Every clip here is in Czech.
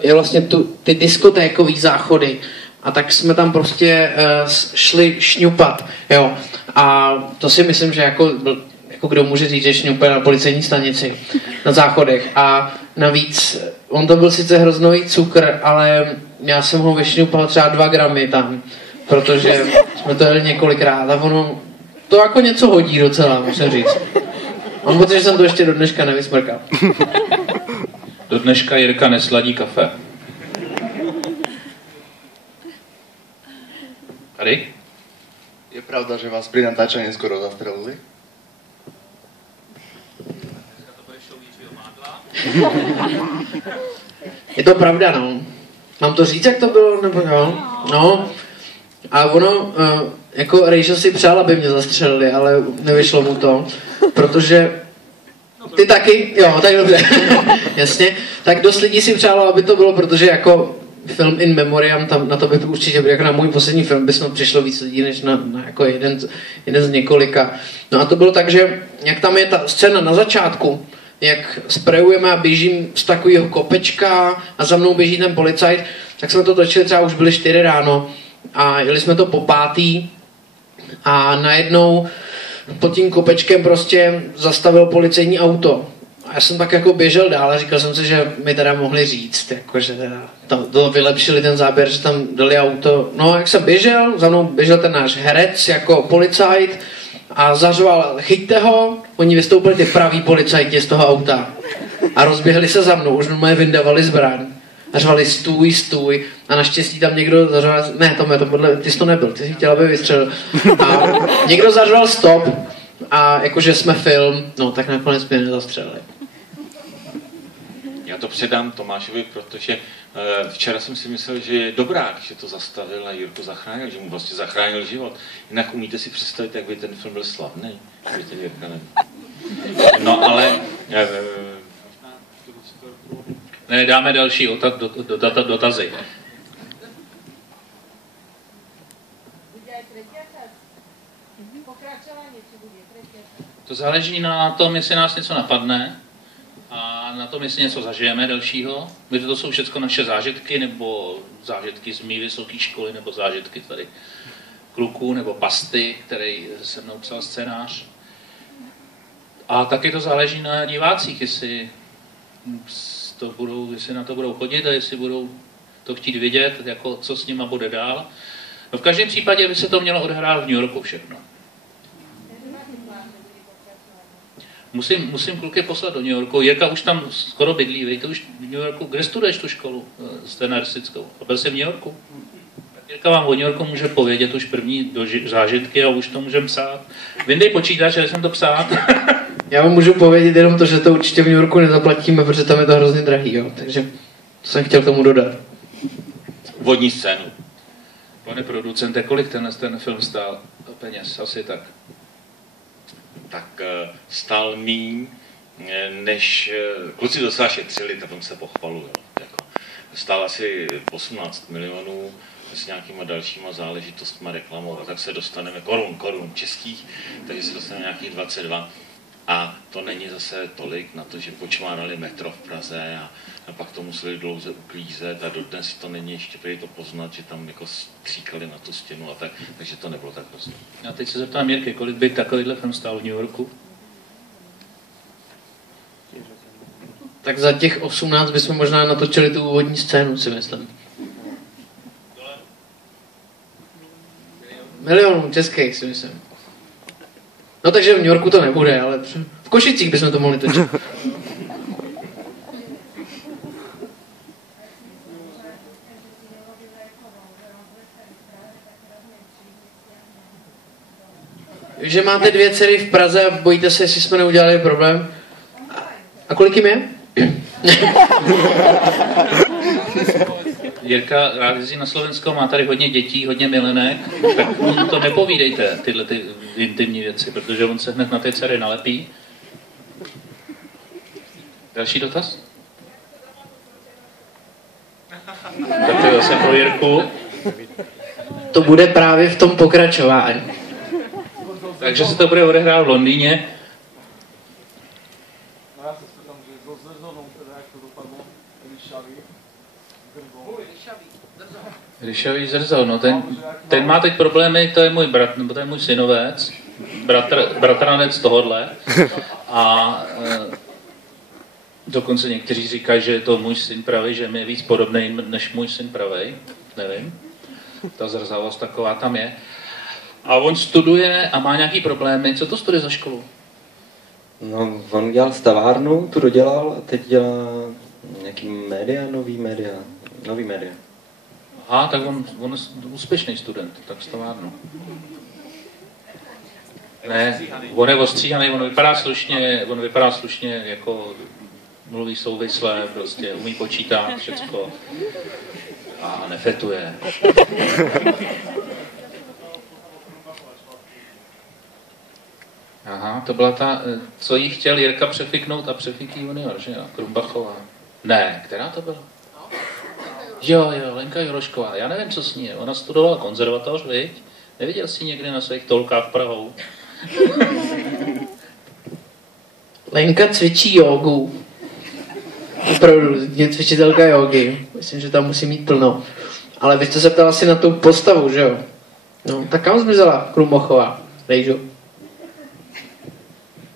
je vlastně ty diskotékový záchody. A tak jsme tam prostě šli šňupat, jo. A to si myslím, že jako kdo může říct, že šňupe na policejní stanici, na záchodech. A navíc, on to byl sice hroznový cukr, ale já jsem ho vyšňupal třeba 2 gramy tam, protože jsme to jeli několikrát a ono to jako něco hodí docela, musím říct. Mám pocit, že jsem to ještě do dneška nevysmrkal. Do dneška Jirka nesladí kafe. Tady? Je pravda, že vás pri natáčaní skoro zastrelili? Je to pravda, no. Mám to říct, jak to bylo, nebo jo? No. A ono, jako Rejša si přál, aby mě zastřelili, ale nevyšlo mu to, protože ty taky? Jo, tak dobře. Jasně. Tak dost lidí si přálo, aby to bylo, protože jako film In Memoriam, tam na to by to určitě bylo, jako na můj poslední film by snad přišlo víc lidí, než na jako jeden z několika. No a to bylo tak, že jak tam je ta scéna na začátku, jak sprejujeme a běžím z takového kopečka a za mnou běží ten policajt, tak jsme to točili, třeba už byly 4 ráno a jeli jsme to po 5. a najednou pod tím kopečkem prostě zastavil policejní auto. A já jsem tak jako běžel dál a říkal jsem si, že mi teda mohli říct, jako, že teda tam vylepšili ten záběr, že tam dali auto. No jak jsem běžel, za mnou běžel ten náš herec jako policajt a zařval, chyťte ho, oni vystoupili ty praví policajti z toho auta a rozběhli se za mnou, už normálně vyndavali zbraň a řvali stůj, stůj a naštěstí tam někdo zařval, ne Tome, ty jsi to nebyl, ty jsi chtěl, aby vystřelil a někdo zařval stop a jakože jsme film, no tak nakonec mě nezastřelili. Já to předám Tomášovi, protože včera jsem si myslel, že je dobrá, když je to zastavil a Jirku zachránil, že mu vlastně zachránil život. Jinak umíte si představit, jak by ten film byl slavný, kdyby ten Jirka nebyl. No ale... Ne, dáme další dotazy. To záleží na tom, jestli nás něco napadne a na tom, jestli něco zažijeme dalšího. Protože to jsou všechno naše zážitky, nebo zážitky z mý vysoké školy, nebo zážitky tady kluků, nebo Pasty, který se mnou psal scénář. A taky to záleží na divácích, jestli na to budou chodit a jestli budou to chtít vidět, jako co s nima bude dál. No v každém případě by se to mělo odehrát v New Yorku všechno. Musím kluky poslat do New Yorku. Jirka už tam skoro bydlí, víte, už v New Yorku. Kde studuješ tu školu scenaristickou? A byl jsi v New Yorku? Jirka vám o New Yorku může povědět už první zážitky a už to můžeme psát. Vyndej počítač, že jsem to psát. Já vám můžu povědět jenom to, že to určitě v New Yorku nezaplatíme, protože tam je to hrozně drahý, jo. Takže to jsem chtěl tomu dodat. Vodní scénu. Pane producente, kolik ten film stál peněz? Asi tak. Tak stál míň, než kluci docela šetřili, tak se pochvaluju. Jako, stál asi 18 milionů s nějakýma dalšíma záležitostma reklamou, a tak se dostaneme korun českých, takže se dostaneme nějakých 22. A to není zase tolik na to, že počmárali metro v Praze a pak to museli dlouze uklízet a dodnes to není ještě prý to poznat, že tam jako stříkali na tu stěnu a tak, takže to nebylo tak prostě. A teď se zeptám Jirky, kolik by takovýhle film stál v New Yorku? Tak za těch 18 bychom možná natočili tu úvodní scénu, si myslím. Milionů českých, si myslím. No takže v New Yorku to nebude, ale v Košicích bychom to mohli točit. Že máte 2 dcery v Praze a bojíte se, jestli jsme neudělali problém. A kolik jim je? Jirka rád jezdí na Slovensko, má tady hodně dětí, hodně milenek, tak mu to nepovídejte, tyhle ty intimní věci, protože on se hned na ty dcery nalepí. Další dotaz? Tak to je zase pro Jirku. To bude právě v tom pokračování. Takže se to bude odehrát v Londýně. Ryšavý zrzo, no ten má teď problémy, to je můj brat, nebo to je můj synovec, bratranec tohodle. A dokonce někteří říkají, že je to můj syn pravý, že mi je víc podobný než můj syn pravý. Nevím. Ta zrzavost taková tam je. A on studuje a má nějaký problémy. Co to studuje za školu? No, on dělal stavárnu, tu dodělal a teď dělá nějaký nový média. Aha, tak on je úspěšný student, tak stavárnu. Ne, on je ostříhaný, on vypadá slušně, jako mluví souvisle, prostě umí počítat všecko a nefetuje. Aha, to byla ta, co jí chtěl Jirka přefiknout a přefik junior, že jo, Krumbachová. Ne, která to byla? Jo, Lenka Jurošková, já nevím, co s ní je. Ona studovala konzervatoř, viď? Neviděl jsi někdy na svých tolkách Prahou? Lenka cvičí jogu. Opravdu, je cvičitelka jogy. Myslím, že tam musí mít plno. Ale vy jste se ptala asi na tu postavu, že jo? No, tak kam zmizela Krumbachová? Rejžo.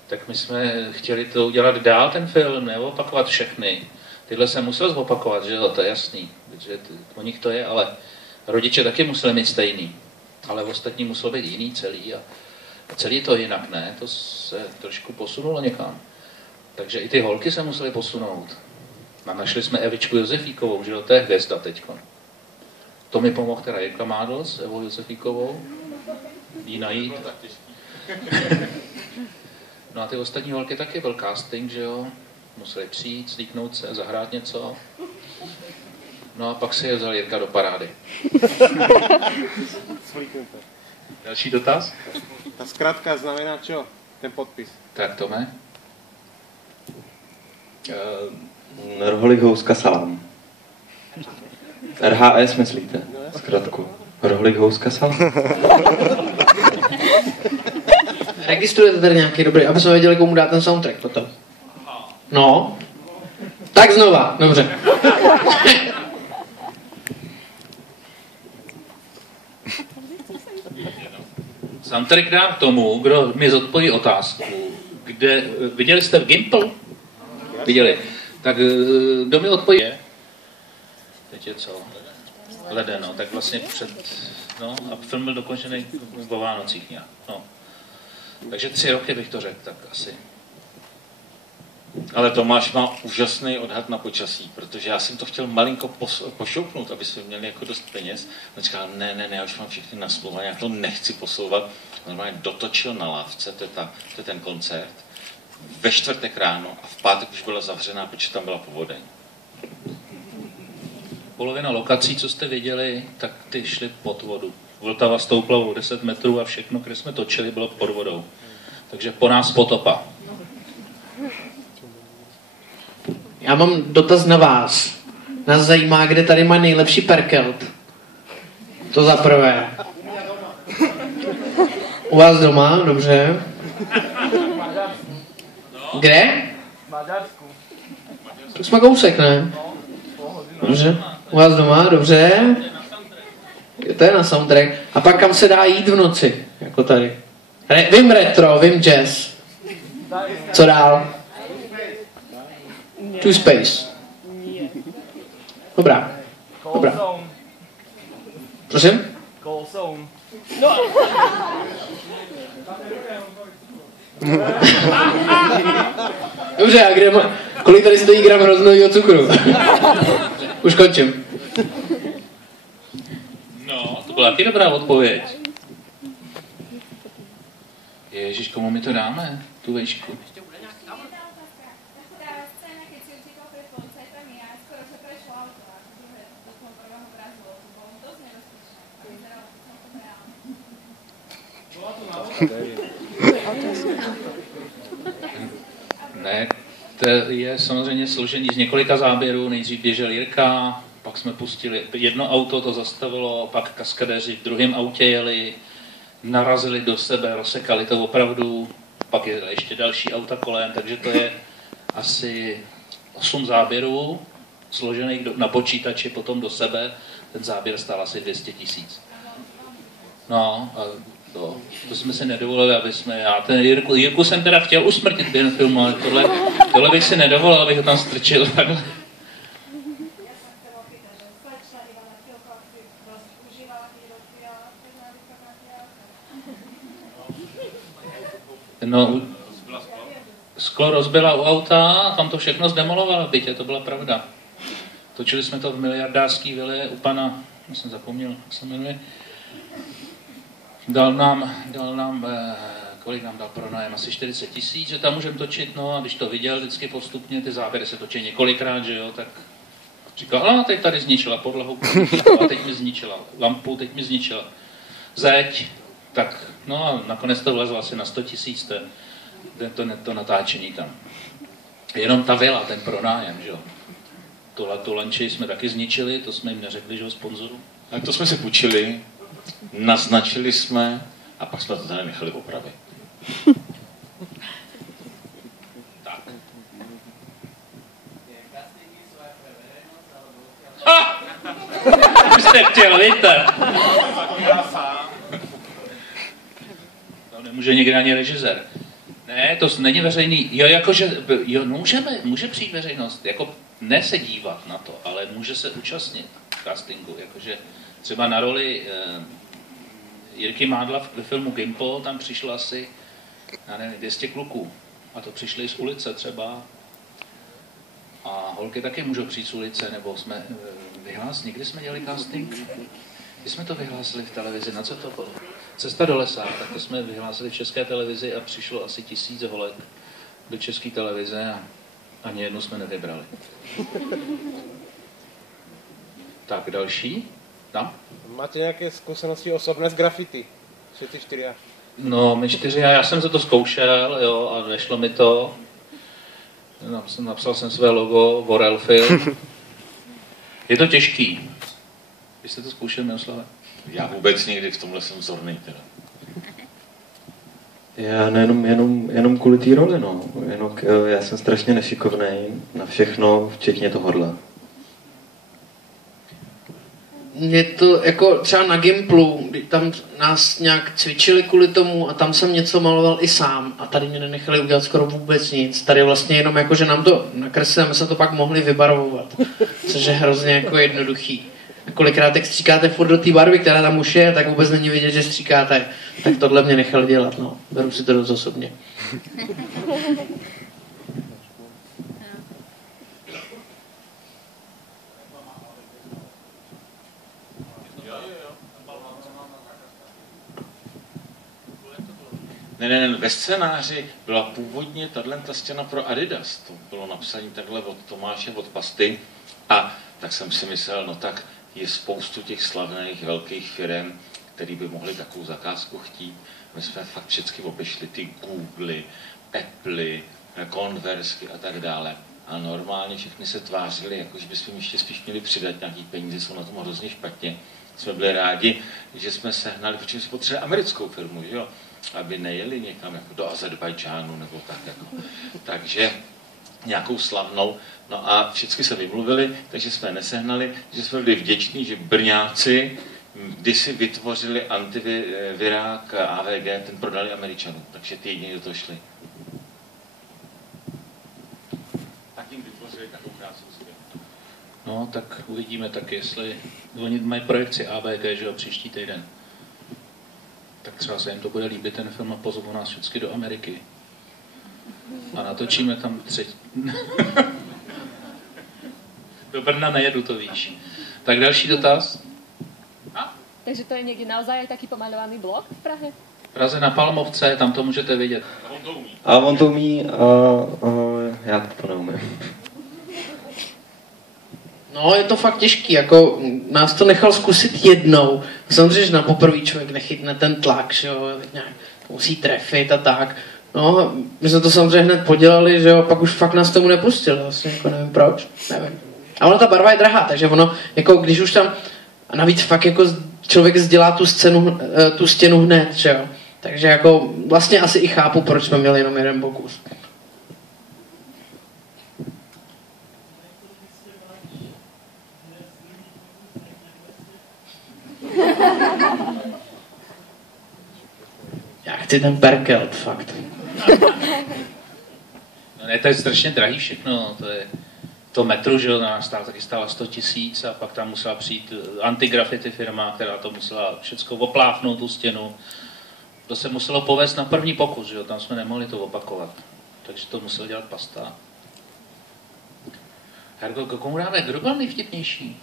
Tak my jsme chtěli to udělat dál, ten film, neopakovat všechny. Tyhle se musel zopakovat, že jo, to je jasný. Protože o nich to je, ale rodiče taky museli mít stejný. Ale ostatní muselo být jiný celý. A celý to jinak, ne? To se trošku posunulo někam. Takže i ty holky se musely posunout. A našli jsme Evičku Josefíkovou, že jo, to je hvězda teďko. To mi pomohl teda Jirka Mádl s Evou Josefíkovou. Jí najít. No a ty ostatní holky taky byl casting, že jo. Museli přijít, slíknout se, zahrát něco. No a pak si je vzal Jirka do parády. Další dotaz? Ta zkratka znamená čo? Ten podpis. Tak Tome? Roholik, houska, salám. RHS myslíte? Zkratku. Roholik, houska, salám. Registrujete tady nějaký dobrý, aby jsme věděli, komu dá ten soundtrack potom. No. Tak znova, dobře. Soundtrack dám tomu, kdo mi zodpoví otázku, kde, viděli jste v Gimple? Viděli. Tak kdo mi odpoví? Teď je co? Leden, no, tak vlastně no, a film byl dokončený po Vánocích nějak, no. Takže 3 roky bych to řekl, tak asi. Ale Tomáš má úžasný odhad na počasí, protože já jsem to chtěl malinko pošoupnout, aby jsme měli jako dost peněz. On říkal, ne, já už mám všechny nasmluvané, já to nechci posouvat. Normálně dotočil na lávce, to je ten koncert, ve čtvrtek ráno a v pátek už byla zavřená, protože tam byla povodeň. Polovina lokací, co jste viděli, tak ty šly pod vodu. Vltava stoupla o 10 metrů a všechno, které jsme točili, bylo pod vodou. Takže po nás potopa. Já mám dotaz na vás. Nás zajímá, kde tady má nejlepší perkelt. To za prvé. U vás doma, dobře. Kde? V Maďarsku. To jsme kousek, ne? Dobře. U vás doma, dobře. To je na soundtrack. A pak kam se dá jít v noci? Jako tady. Vím retro, vím jazz. Co dál? To Space. Dobrá. Prosím? Dobře, a kde kolik tady stojí gram hroznovýho cukru? Už končím. No, to byla taky dobrá odpověď. Ježiš, komu my to dáme? Tu vejšku. Ne, to je samozřejmě složený z několika záběrů. Nejdřív běžel Jirka, pak jsme pustili jedno auto, to zastavilo, pak kaskadéři v druhém autě jeli, narazili do sebe, rozsekali to opravdu, pak je ještě další auta kolem, takže to je asi 8 záběrů složený na počítači potom do sebe, ten záběr stál asi 200 000. No, a to jsme si nedovolili, aby jsme, já ten Jirku jsem teda chtěl usmrtit během filmu, ale tohle bych si nedovolil, abych ho tam strčil takhle. No, sklo rozbila u auta a tam to všechno zdemolovala v bytě, to byla pravda. Točili jsme to v miliardářský vile u pana, já jsem zapomněl, jak se jmenuje. Dal nám, kolik nám dal pronájem, asi 40 000, že tam můžeme točit, no a když to viděl vždycky postupně, ty záběry se točí několikrát, že jo, tak říkal, teď tady zničila podlahu, a teď mi zničila lampu, teď mi zničila zeď, tak, no a nakonec to vlezlo asi na 100 000, to natáčení tam. Jenom ta vila, ten pronájem, že jo. Tu lanči jsme taky zničili, to jsme jim neřekli, že ho sponzoru. Tak to jsme si půjčili, naznačili jsme a pak jsme to tady nechali opravit. Tak. Už jste chtěl, víte? To nemůže někdy ani režisér. Ne, to není veřejný. Jo, jakože, jo, může přijít veřejnost, jako ne se dívat na to, ale může se účastnit castingu, jakože třeba na roli Jirky Mádla ve filmu Gimple, tam přišlo asi, já nevím, 200 kluků. A to přišli z ulice třeba. A holky taky můžou přijít z ulice, nebo jsme někdy jsme dělali casting? Když jsme to vyhlásili v televizi, na co to bylo? Cesta do lesa, tak to jsme vyhlásili v České televizi a přišlo asi 1000 holek do České televize a ani jednu jsme nevybrali. Tak, další? Tam? Máte nějaké zkušenosti osobné z graffiti? Všetci 4. No, my 4, já jsem se to zkoušel, jo, a nešlo mi to. Napsal jsem své logo, Vorel Film. Je to těžký. Vy jste to zkoušel, Miroslave? Já vůbec někdy v tomhle jsem vzorný teda. Já jenom kvůli té roli, no. Já jsem strašně nešikovnej na všechno, včetně tohohle. Mě to jako třeba na Gimplu, kdy tam nás nějak cvičili kvůli tomu a tam jsem něco maloval i sám a tady mě nenechali udělat skoro vůbec nic. Tady vlastně jenom jako, že nám to nakreslili a my jsme to pak mohli vybarvovat, což je hrozně jako jednoduchý. A kolikrát jak stříkáte furt do té barvy, která tam už je, tak vůbec není vidět, že stříkáte. Tak tohle mě nechali dělat, no. Beru si to dost osobně. Ne, ve scénáři byla původně tato stěna pro Adidas. To bylo napsané takhle od Tomáše, od Pasty. A tak jsem si myslel, no tak je spoustu těch slavných velkých firm, který by mohli takovou zakázku chtít. My jsme fakt všechny obešli, ty Googly, Apply, Conversky a tak dále. A normálně všechny se tvářili, jako že bychom ještě spíš měli přidat nějaký peníze, jsou na tom hrozně špatně. Jsme byli rádi, že jsme sehnali, protože jsme potřebovali americkou firmu, že jo? Aby nejeli někam jako do Azerbajdžánu nebo tak jako. Takže nějakou slavnou. No a všichni se vymluvili, takže jsme nesehnali, že jsme byli vděční, že Brňáci kdysi vytvořili antivirák AVG, ten prodali Američanům, takže ty jediní do toho šli. Tak jim vytvořili takovou krásnou svět. No, tak uvidíme tak, jestli oni mají projekci AVG, že jo, příští týden. Tak třeba se jim to bude líbit ten film a pozvou nás vždycky do Ameriky. A natočíme tam do Brna nejedu, to víš. Tak další dotaz. Takže to je někdy naozaj taký pomalovaný blok v Prahe? V Praze na Palmovce, tam to můžete vidět. A on to umí a já to neumím. No, je to fakt těžký, jako nás to nechal zkusit jednou. Samozřejmě, že na poprvý člověk nechytne ten tlak, že jo, nějak musí trefit a tak. No, my jsme to samozřejmě hned podělali, že jo, pak už fakt nás tomu nepustili, vlastně, jako nevím proč, nevím. A ona ta barva je drahá, takže ono, jako když už tam, a navíc fakt jako člověk sdělá tu stěnu hned, že jo. Takže jako vlastně asi i chápu, proč jsme měli jenom jeden pokus. Já chci ten Perkelt, fakt. No ne, to je strašně drahý všechno, to metru, že jo, na nás taky stálo 100 000 a pak tam musela přijít antigraffiti firma, která to musela všecko opláchnout tu stěnu. To se muselo povést na první pokus, že jo, tam jsme nemohli to opakovat. Takže to musel dělat Pasta. Herko, komu dáme, kdo byl nejvtipnější?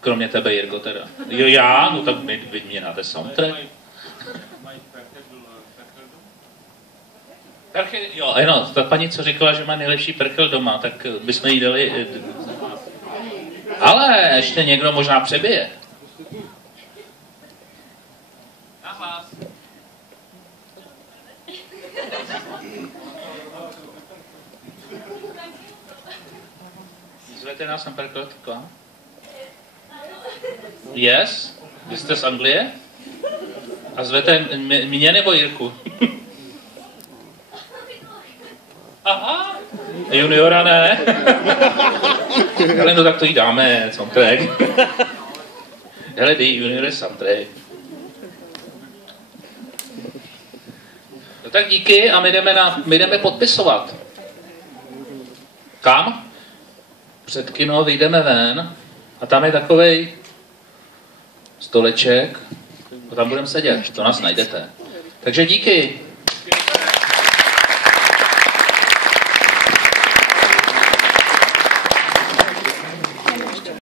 Kromě tebe, Jirko, teda. Jo, já? No tak vy mě dáte soundtrack. Jo, ano, ta paní, co říkala, že má nejlepší perkel doma, tak bychom jí dali... Ale ještě někdo možná přebije. Zvete nás na perkel, takhle? Yes? Vy jste z Anglie? A zvete mě nebo Jirku? Aha, juniora ne. Ale no tak to jí dáme, soundtrack. Hele, ty juniory soundtrack. No tak díky a my jdeme podpisovat. Kam? Před kino vyjdeme ven a tam je takovej stoleček a tam budeme sedět, to nás najdete. Takže díky.